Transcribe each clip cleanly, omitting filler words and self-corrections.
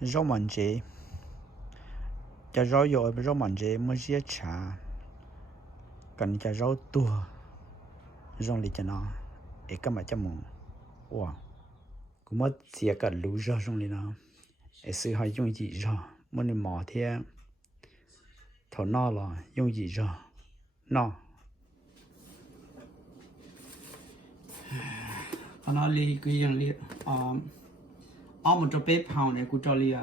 Zaub Mos Ntsev cho rau dồi Zaub Mos Ntsev mới giết trả cần cho rau tua rong đi cho nó để các bạn cho mùng wow cũng mất xia cả lú rau rong đi nó để sự hay dùng gì rau muốn đi mò thì thầu no là dùng gì rau no nó li cái dạng li một chỗ bếp hào này cũng cho li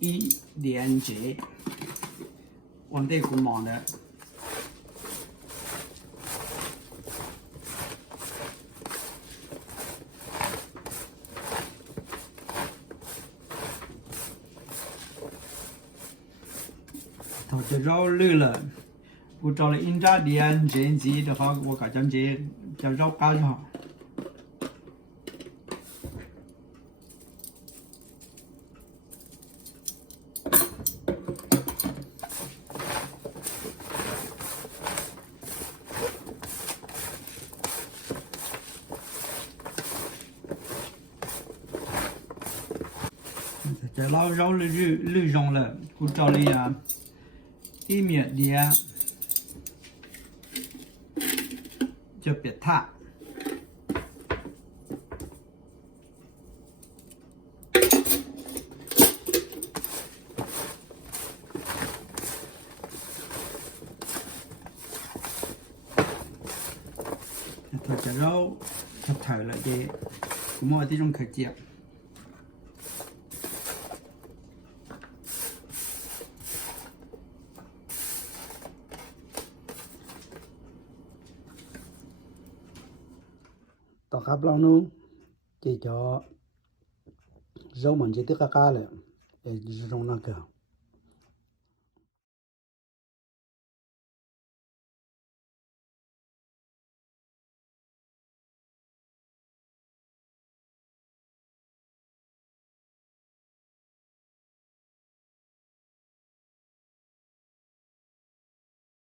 一连接，往这股忙的。它这绕绿了，我找了一家连接机的话，我搞讲这叫绕高就好。这老绕了绿用了，我找了呀，一面的就别踏。它这绕它抬了的，没这种可接。ต่อครับเรานู้ที่จะZaub Mos Ntsevที่ก้าเลยเดี๋ยวจะลงนั่งกัน